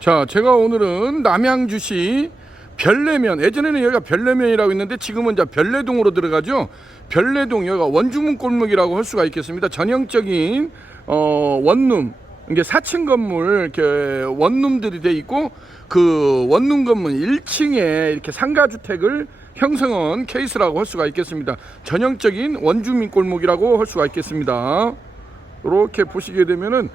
자, 제가 오늘은 남양주시 별내면, 예전에는 여기가 별내면이라고 했는데 지금은 이제 별내동으로 들어가죠. 별내동, 여기가 원주문 골목이라고 할 수가 있겠습니다. 전형적인 원룸, 이게 4층 건물 이렇게 원룸들이 돼 있고, 그 원룸 건물 1층에 이렇게 상가주택을 형성한 케이스라고 할 수가 있겠습니다. 전형적인 원주민 골목이라고 할 수가 있겠습니다. 이렇게 보시게 되면은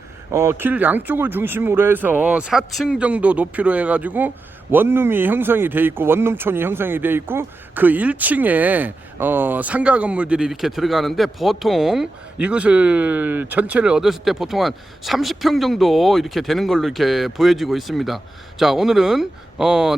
길 양쪽을 중심으로 해서 4층 정도 높이로 해가지고 원룸이 형성이 돼 있고, 원룸촌이 형성이 돼 있고, 그 1층에 상가 건물들이 이렇게 들어가는데, 보통 이것을 전체를 얻었을 때 보통 한 30평 정도 이렇게 되는 걸로 이렇게 보여지고 있습니다. 자, 오늘은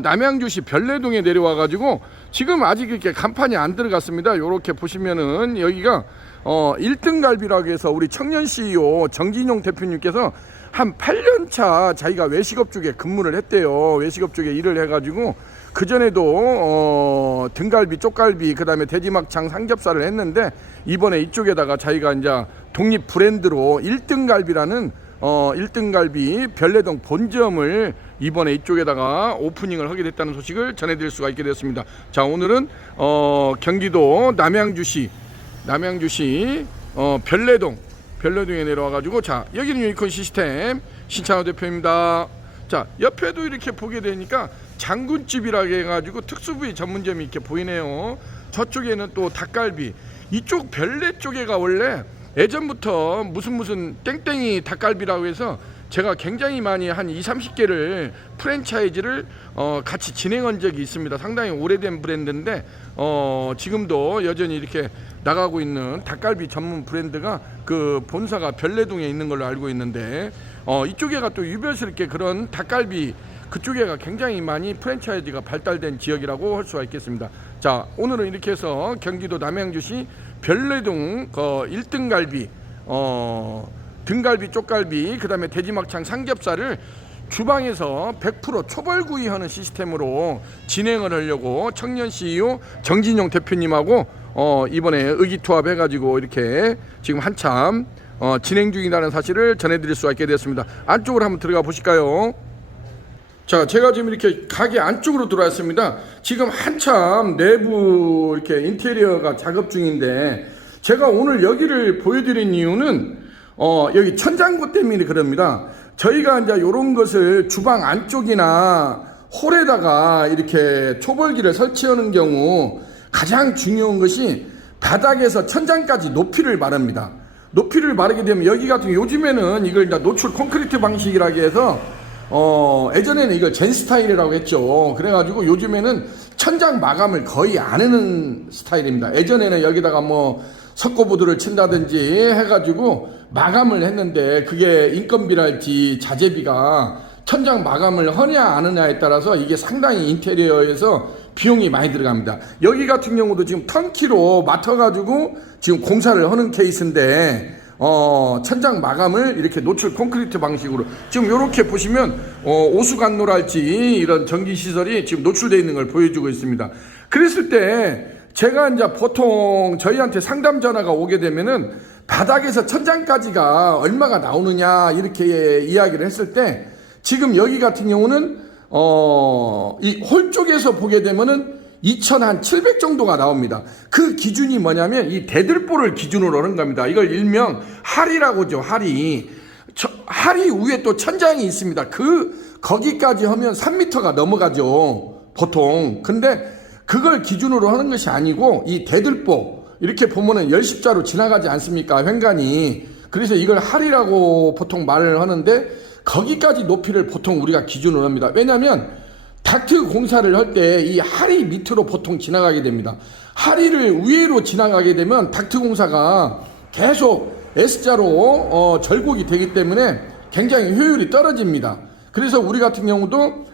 남양주시 별내동에 내려와 가지고 지금 아직 이렇게 간판이 안 들어갔습니다. 요렇게 보시면은 여기가 1등 갈비라고 해서 우리 청년 CEO 정진용 대표님께서 한 8년차 자기가 외식업 쪽에 근무를 했대요. 외식업 쪽에 일을 해가지고 그전에도 등갈비, 쪽갈비, 그 다음에 돼지막창, 삼겹살을 했는데, 이번에 이쪽에다가 자기가 이제 독립 브랜드로 1등 갈비라는 1등 갈비 별내동 본점을 이번에 이쪽에다가 오프닝을 하게 됐다는 소식을 전해드릴 수가 있게 되었습니다. 자, 오늘은 경기도 남양주시 별내동에 내려와가지고, 자, 여기는 유니콘 시스템 신창호 대표입니다. 자, 옆에도 이렇게 보게 되니까 장군집이라고 해가지고 특수부위 전문점이 이렇게 보이네요. 저쪽에는 또 닭갈비, 이쪽 별내 쪽에가 원래 예전부터 무슨 땡땡이 닭갈비라고 해서 제가 굉장히 많이 한 20-30개를 프랜차이즈를 같이 진행한 적이 있습니다. 상당히 오래된 브랜드인데 지금도 여전히 이렇게 나가고 있는 닭갈비 전문 브랜드가 그 본사가 별내동에 있는 걸로 알고 있는데, 이쪽에가 또 유별스럽게 그런 닭갈비 그쪽에가 굉장히 많이 프랜차이즈가 발달된 지역이라고 할 수가 있겠습니다. 자, 오늘은 이렇게 해서 경기도 남양주시 별내동 1등 갈비, 등갈비, 쪽갈비, 그 다음에 돼지막창, 삼겹살을 주방에서 100% 초벌구이 하는 시스템으로 진행을 하려고 청년 CEO 정진용 대표님하고 이번에 의기투합 해가지고 이렇게 지금 한참 진행 중이라는 사실을 전해드릴 수 있게 되었습니다. 안쪽으로 한번 들어가 보실까요? 자, 제가 지금 이렇게 가게 안쪽으로 들어왔습니다. 지금 한참 내부 이렇게 인테리어가 작업 중인데, 제가 오늘 여기를 보여드린 이유는 여기 천장고 때문에 그럽니다. 저희가 이제 이런 것을 주방 안쪽이나 홀에다가 이렇게 초벌기를 설치하는 경우 가장 중요한 것이 바닥에서 천장까지 높이를 바릅니다. 높이를 바르게 되면 여기 같은 요즘에는 이걸 이제 노출 콘크리트 방식이라고 해서 예전에는 이걸 젠 스타일이라고 했죠. 그래가지고 요즘에는 천장 마감을 거의 안 하는 스타일입니다. 예전에는 여기다가 뭐 석고보드를 친다든지 해가지고 마감을 했는데, 그게 인건비랄지 자재비가 천장 마감을 하냐 안 하냐에 따라서 이게 상당히 인테리어에서 비용이 많이 들어갑니다. 여기 같은 경우도 지금 턴키로 맡아가지고 지금 공사를 하는 케이스인데, 천장 마감을 이렇게 노출 콘크리트 방식으로 지금 이렇게 보시면 오수관로랄지 이런 전기시설이 지금 노출되어 있는 걸 보여주고 있습니다. 그랬을 때 제가 이제 보통 저희한테 상담 전화가 오게 되면은 바닥에서 천장까지가 얼마가 나오느냐 이렇게 이야기를 했을 때, 지금 여기 같은 경우는 이 홀 쪽에서 보게 되면은 2,700 정도가 나옵니다. 그 기준이 뭐냐면 이 대들보를 기준으로 하는 겁니다. 이걸 일명 하리라고 하죠. 하리 위에 또 천장이 있습니다. 거기까지 하면 3m가 넘어가죠, 보통. 근데 그걸 기준으로 하는 것이 아니고, 이 대들보 이렇게 보면은 열십자로 지나가지 않습니까, 횡간이. 그래서 이걸 하리라고 보통 말을 하는데, 거기까지 높이를 보통 우리가 기준으로 합니다. 왜냐하면 닥트 공사를 할 때 이 하리 밑으로 보통 지나가게 됩니다. 하리를 위로 지나가게 되면 닥트 공사가 계속 S자로 절곡이 되기 때문에 굉장히 효율이 떨어집니다. 그래서 우리 같은 경우도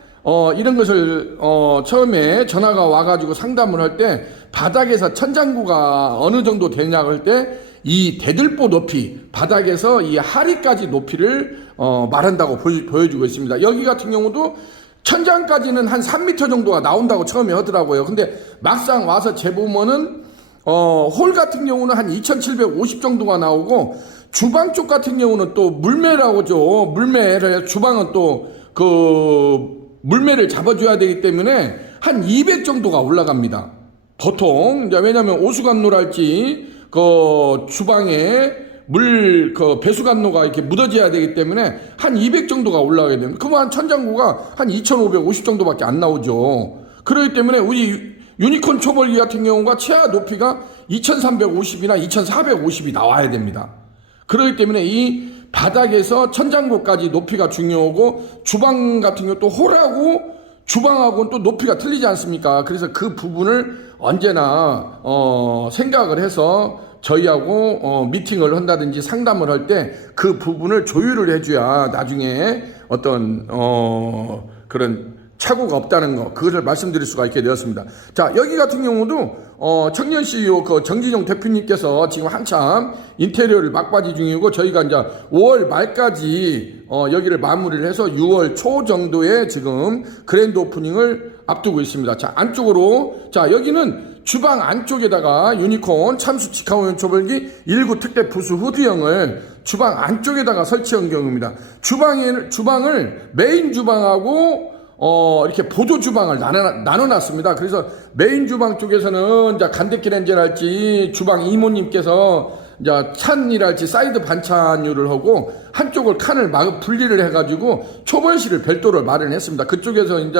이런 것을 처음에 전화가 와가지고 상담을 할 때 바닥에서 천장구가 어느 정도 되냐고 할 때 이 대들보 높이, 바닥에서 이 하리까지 높이를 말한다고 보여주고 있습니다. 여기 같은 경우도 천장까지는 한 3m 정도가 나온다고 처음에 하더라고요. 근데 막상 와서 재보면은 홀 같은 경우는 한 2,750 정도가 나오고, 주방 쪽 같은 경우는 또 물매라고 하죠. 물매를 주방은 또 그 물매를 잡아줘야 되기 때문에 한 200 정도가 올라갑니다. 보통 이제 왜냐하면 오수관로랄지 그 주방에 물 그 배수관로가 이렇게 묻어져야 되기 때문에 한 200 정도가 올라가게 됩니다. 그러면 천장고가 한 2,550 정도밖에 안 나오죠. 그렇기 때문에 우리 유니콘 초벌기 같은 경우가 최하 높이가 2,350이나 2,450이 나와야 됩니다. 그렇기 때문에 이 바닥에서 천장고까지 높이가 중요하고 주방 같은 경우 또 홀하고 주방하고는 또 높이가 틀리지 않습니까? 그래서 그 부분을 언제나 생각을 해서 저희하고 미팅을 한다든지 상담을 할 때 그 부분을 조율을 해줘야 나중에 어떤 그런 착오가 없다는 거, 그것을 말씀드릴 수가 있게 되었습니다. 자, 여기 같은 경우도 청년 CEO 그 정진용 대표님께서 지금 한참 인테리어를 막바지 중이고 저희가 이제 5월 말까지 여기를 마무리를 해서 6월 초 정도에 지금 그랜드 오프닝을 앞두고 있습니다. 자, 안쪽으로, 자, 여기는 주방 안쪽에다가 유니콘 참수 직화오염 초벌기 1구 특대 부수 후드형을 주방 안쪽에다가 설치한 경우입니다. 주방을 메인 주방하고 이렇게 보조 주방을 나눠놨습니다. 그래서 메인 주방 쪽에서는 이제 간데키렌제랄지 주방 이모님께서 이제 찬이랄지 사이드 반찬류를 하고 한쪽을 칸을 분리를 해가지고 초벌실을 별도로 마련했습니다. 그쪽에서 이제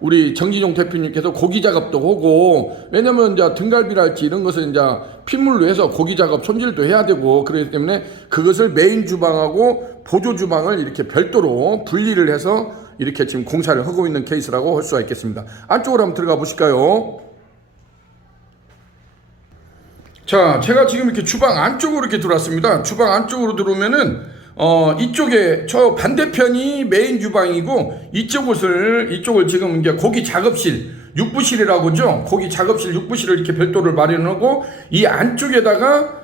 우리 정진용 대표님께서 고기 작업도 하고, 왜냐면 이제 등갈비랄지 이런 것을 이제 핏물로 해서 고기 작업 손질도 해야 되고, 그렇기 때문에 그것을 메인 주방하고 보조 주방을 이렇게 별도로 분리를 해서 이렇게 지금 공사를 하고 있는 케이스라고 할 수가 있겠습니다. 안쪽으로 한번 들어가 보실까요? 자, 제가 지금 이렇게 주방 안쪽으로 이렇게 들어왔습니다. 주방 안쪽으로 들어오면은 이쪽에 저 반대편이 메인 주방이고 이쪽을 지금 이제 고기 작업실 6부실이라고 하죠. 고기 작업실 6부실을 이렇게 별도를 마련하고 이 안쪽에다가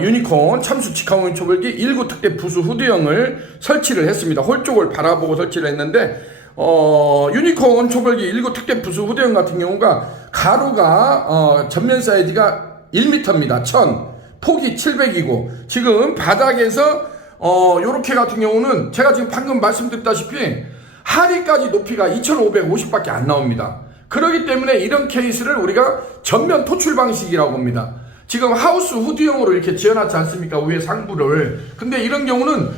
유니콘 참수 직화오염 초벌기 1구 특대 부수 후드형을 설치를 했습니다. 홀 쪽을 바라보고 설치를 했는데 유니콘 초벌기 1구 특대 부수 후드형 같은 경우가 가로가 전면 사이즈가 1m입니다. 1000, 폭이 700이고 지금 바닥에서 요렇게 같은 경우는 제가 지금 방금 말씀드렸다시피 하리까지 높이가 2550밖에 안 나옵니다. 그렇기 때문에 이런 케이스를 우리가 전면 토출 방식이라고 합니다. 지금 하우스 후드형으로 이렇게 지어놨지 않습니까? 위에 상부를. 근데 이런 경우는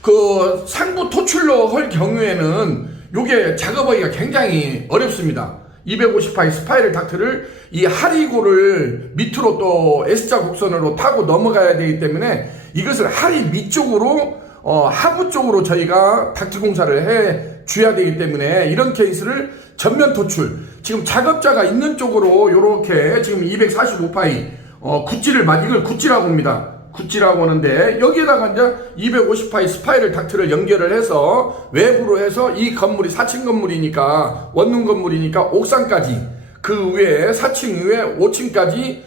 그 상부 토출로 할 경우에는 요게 작업하기가 굉장히 어렵습니다. 250파이 스파이럴 닥트를 이 하리고를 밑으로 또 S자 곡선으로 타고 넘어가야 되기 때문에 이것을 하리 밑쪽으로 하부 쪽으로 저희가 닥트 공사를 해 줘야 되기 때문에 이런 케이스를 전면 토출, 지금 작업자가 있는 쪽으로 요렇게 지금 245파이 이걸 굿지라고 합니다. 굿지라고 하는데 여기에다가 이제 250파이 스파이럴 닥트를 연결을 해서 외부로 해서 이 건물이 4층 건물이니까 원룸 건물이니까 옥상까지 그 위에 4층 위에 5층까지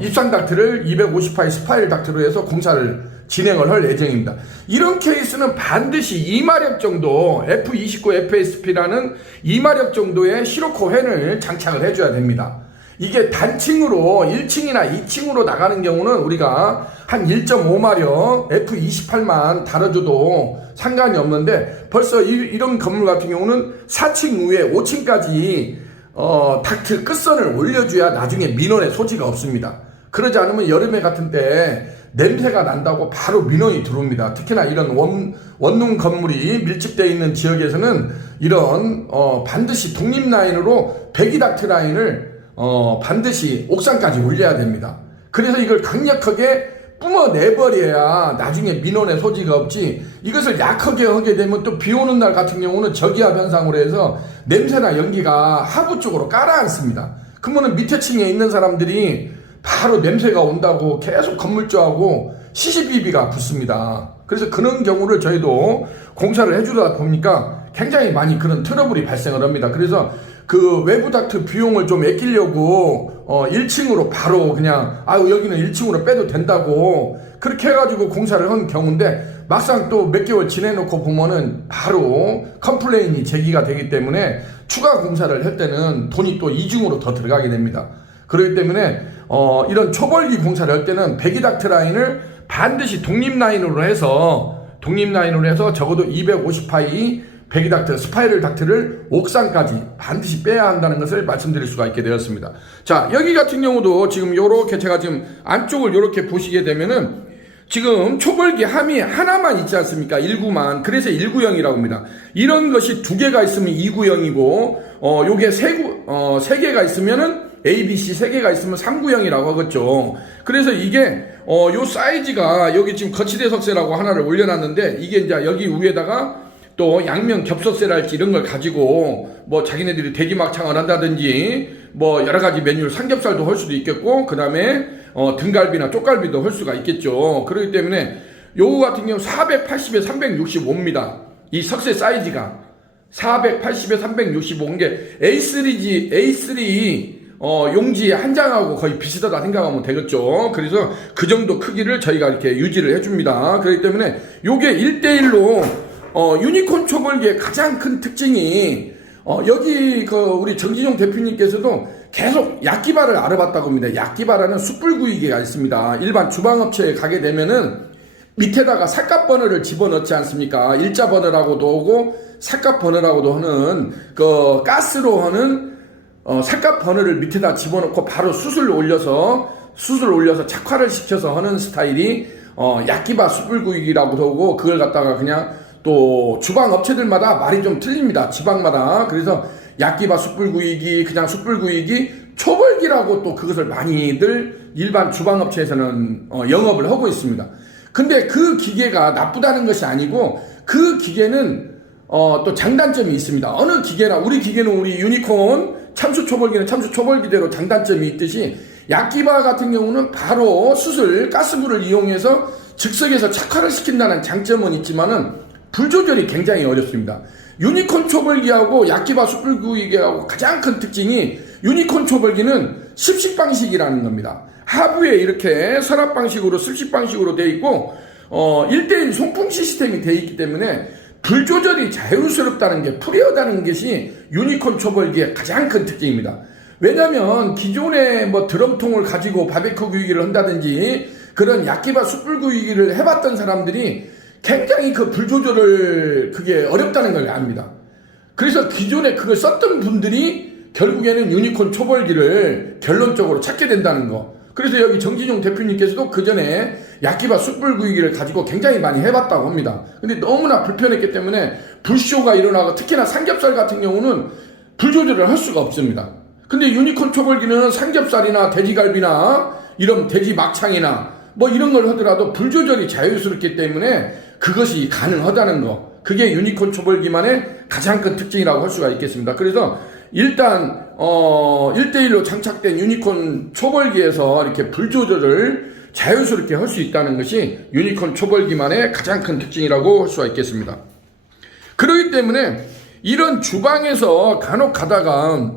입상 닥트를 250파이 스파이럴 닥트로 해서 공사를 진행을 할 예정입니다. 이런 케이스는 반드시 2마력 정도 F29 FSP라는 2마력 정도의 시로코 팬을 장착을 해줘야 됩니다. 이게 단층으로 1층이나 2층으로 나가는 경우는 우리가 한 1.5마력 F28만 달아줘도 상관이 없는데 벌써 이런 건물 같은 경우는 4층 위에 5층까지 닥트 끝선을 올려줘야 나중에 민원의 소지가 없습니다. 그러지 않으면 여름에 같은 때 냄새가 난다고 바로 민원이 들어옵니다. 특히나 이런 원룸 건물이 밀집되어 있는 지역에서는 이런 반드시 독립 라인으로 배기 닥트 라인을 반드시 옥상까지 올려야 됩니다. 그래서 이걸 강력하게 뿜어내버려야 나중에 민원의 소지가 없지, 이것을 약하게 하게 되면 또 비 오는 날 같은 경우는 저기압 현상으로 해서 냄새나 연기가 하부 쪽으로 깔아앉습니다. 그러면 밑에 층에 있는 사람들이 바로 냄새가 온다고 계속 건물주하고 시시비비가 붙습니다. 그래서 그런 경우를 저희도 공사를 해주다 보니까 굉장히 많이 그런 트러블이 발생을 합니다. 그래서 그 외부 닥트 비용을 좀 아끼려고 1층으로 바로 그냥 여기는 1층으로 빼도 된다고 그렇게 해가지고 공사를 한 경우인데 막상 또 몇 개월 지내놓고 보면은 바로 컴플레인이 제기가 되기 때문에 추가 공사를 할 때는 돈이 또 이중으로 더 들어가게 됩니다. 그렇기 때문에 이런 초벌기 공사를 할 때는 배기 닥트 라인을 반드시 독립 라인으로 해서 적어도 250파이 배기닥트, 스파이럴 닥트를 옥상까지 반드시 빼야 한다는 것을 말씀드릴 수가 있게 되었습니다. 자, 여기 같은 경우도 지금 요렇게 제가 지금 안쪽을 요렇게 보시게 되면은 지금 초벌기 함이 하나만 있지 않습니까? 1구만. 그래서 1구형이라고 합니다. 이런 것이 2개가 있으면 2구형이고, 요게 3개가 있으면은 A, B, C 3개가 있으면 3구형이라고 하겠죠. 그래서 이게, 요 사이즈가 여기 지금 거치대 석쇠라고 하나를 올려놨는데, 이게 이제 여기 위에다가 또 양면 겹석쇠랄지 이런 걸 가지고 뭐 자기네들이 대기막창을 한다든지 뭐 여러 가지 메뉴 삼겹살도 할 수도 있겠고 그 다음에 등갈비나 쪽갈비도 할 수가 있겠죠. 그렇기 때문에 요거 같은 경우 480에 365입니다. 이 석쇠 사이즈가 480에 365인 게 A3 용지 한 장하고 거의 비슷하다 생각하면 되겠죠. 그래서 그 정도 크기를 저희가 이렇게 유지를 해줍니다. 그렇기 때문에 요게 1대1로 유니콘 초벌기의 가장 큰 특징이 여기 우리 정진용 대표님께서도 계속 약기바를 알아봤다고 합니다. 약기바라는 숯불구이기가 있습니다. 일반 주방업체에 가게 되면은 밑에다가 삿갓 버너를 집어넣지 않습니까? 일자 버너라고도 하고 삿갓 버너라고도 하는 그 가스로 하는 삿갓 버너를 밑에다 집어넣고 바로 숯을 올려서 착화를 시켜서 하는 스타일이 약기바 숯불구이기라고도 하고 그걸 갖다가 그냥 또 주방 업체들마다 말이 좀 틀립니다. 지방마다. 그래서 약기바 숯불구이기, 그냥 숯불구이기, 초벌기라고 또 그것을 많이들 일반 주방 업체에서는 영업을 하고 있습니다. 근데 그 기계가 나쁘다는 것이 아니고 그 기계는 또 장단점이 있습니다. 어느 기계나 우리 기계는 우리 유니콘 참수 초벌기는 참수 초벌기대로 장단점이 있듯이 약기바 같은 경우는 바로 숯을 가스불을 이용해서 즉석에서 착화를 시킨다는 장점은 있지만은 불 조절이 굉장히 어렵습니다. 유니콘 초벌기하고 약기바 숯불구이기하고 가장 큰 특징이 유니콘 초벌기는 습식 방식이라는 겁니다. 하부에 이렇게 서랍 방식으로 습식 방식으로 되어 있고 1대1 송풍 시스템이 되어 있기 때문에 불 조절이 자유스럽다는 게 프리하다는 것이 유니콘 초벌기의 가장 큰 특징입니다. 왜냐하면 기존에 뭐 드럼통을 가지고 바베큐 구이기를 한다든지 그런 약기바 숯불구이기를 해봤던 사람들이 굉장히 그 불 조절을 그게 어렵다는 걸 압니다. 그래서 기존에 그걸 썼던 분들이 결국에는 유니콘 초벌기를 결론적으로 찾게 된다는 거. 그래서 여기 정진용 대표님께서도 그 전에 약기바 숯불구이기를 가지고 굉장히 많이 해봤다고 합니다. 근데 너무나 불편했기 때문에 불쇼가 일어나고 특히나 삼겹살 같은 경우는 불 조절을 할 수가 없습니다. 근데 유니콘 초벌기는 삼겹살이나 돼지갈비나 이런 돼지 막창이나 뭐 이런 걸 하더라도 불 조절이 자유스럽기 때문에 그것이 가능하다는 거. 그게 유니콘 초벌기만의 가장 큰 특징이라고 할 수가 있겠습니다. 그래서 일단 1대1로 장착된 유니콘 초벌기에서 이렇게 불 조절을 자유스럽게 할 수 있다는 것이 유니콘 초벌기만의 가장 큰 특징이라고 할 수가 있겠습니다. 그렇기 때문에 이런 주방에서 간혹 가다가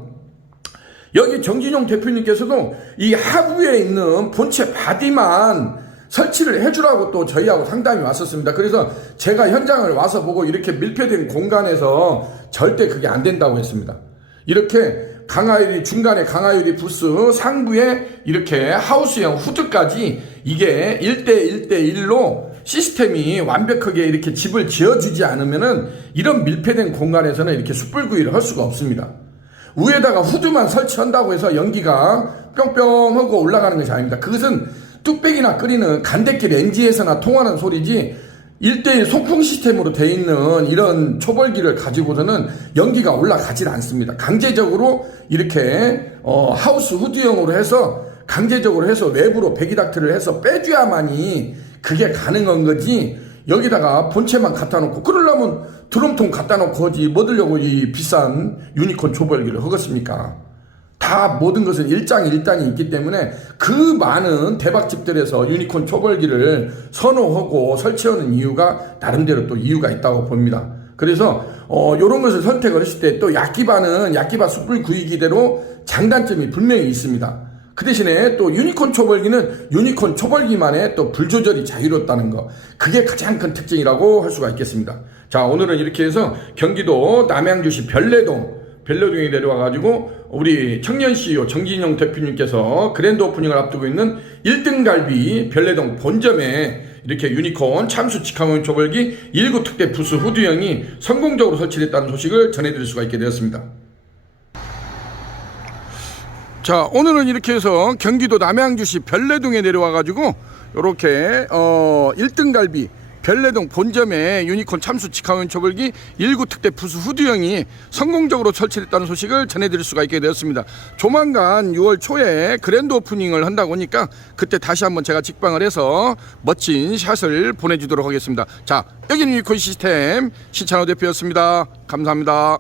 여기 정진용 대표님께서도 이 하부에 있는 본체 바디만 설치를 해주라고 또 저희하고 상담이 왔었습니다. 그래서 제가 현장을 와서 보고 이렇게 밀폐된 공간에서 절대 그게 안 된다고 했습니다. 이렇게 강하유리, 중간에 강하유리 부스, 상부에 이렇게 하우스형 후드까지 이게 1대1로 시스템이 완벽하게 이렇게 집을 지어주지 않으면은 이런 밀폐된 공간에서는 이렇게 숯불구이를 할 수가 없습니다. 위에다가 후드만 설치한다고 해서 연기가 뿅뿅 하고 올라가는 것이 아닙니다. 그것은 뚝배기나 끓이는 간데기 렌지에서나 통하는 소리지 1대1 송풍 시스템으로 되어 있는 이런 초벌기를 가지고서는 연기가 올라가질 않습니다. 강제적으로 이렇게 하우스 후드형으로 해서 강제적으로 해서 외부로 배기닥트를 해서 빼줘야만이 그게 가능한 거지 여기다가 본체만 갖다 놓고 그러려면 드럼통 갖다 놓고 하지 뭐 들려고 이 비싼 유니콘 초벌기를 하겠습니까? 다 모든 것은 일장일단이 있기 때문에 그 많은 대박집들에서 유니콘 초벌기를 선호하고 설치하는 이유가 나름대로 또 이유가 있다고 봅니다. 그래서 요런 것을 선택을 했을 때 또 약기바는 약기바 숯불구이기대로 장단점이 분명히 있습니다. 그 대신에 또 유니콘 초벌기는 유니콘 초벌기만의 또 불 조절이 자유롭다는 거. 그게 가장 큰 특징이라고 할 수가 있겠습니다. 자, 오늘은 이렇게 해서 경기도 남양주시 별내동에 내려와가지고 우리 청년 CEO 정진용 대표님께서 그랜드 오프닝을 앞두고 있는 1등 갈비 별내동 본점에 이렇게 유니콘 참수 직화문 조벌기 1구 특대 부스 후드형이 성공적으로 설치됐다는 소식을 전해드릴 수가 있게 되었습니다. 자, 오늘은 이렇게 해서 경기도 남양주시 별내동에 내려와가지고 이렇게 1등갈비 별내동 본점에 유니콘 참수 직화문 조벌기 1구 특대 부스 후드형이 성공적으로 설치됐다는 소식을 전해드릴 수가 있게 되었습니다. 조만간 6월 초에 그랜드 오프닝을 한다고 하니까 그때 다시 한번 제가 직방을 해서 멋진 샷을 보내주도록 하겠습니다. 자, 여기는 유니콘 시스템 신찬호 대표였습니다. 감사합니다.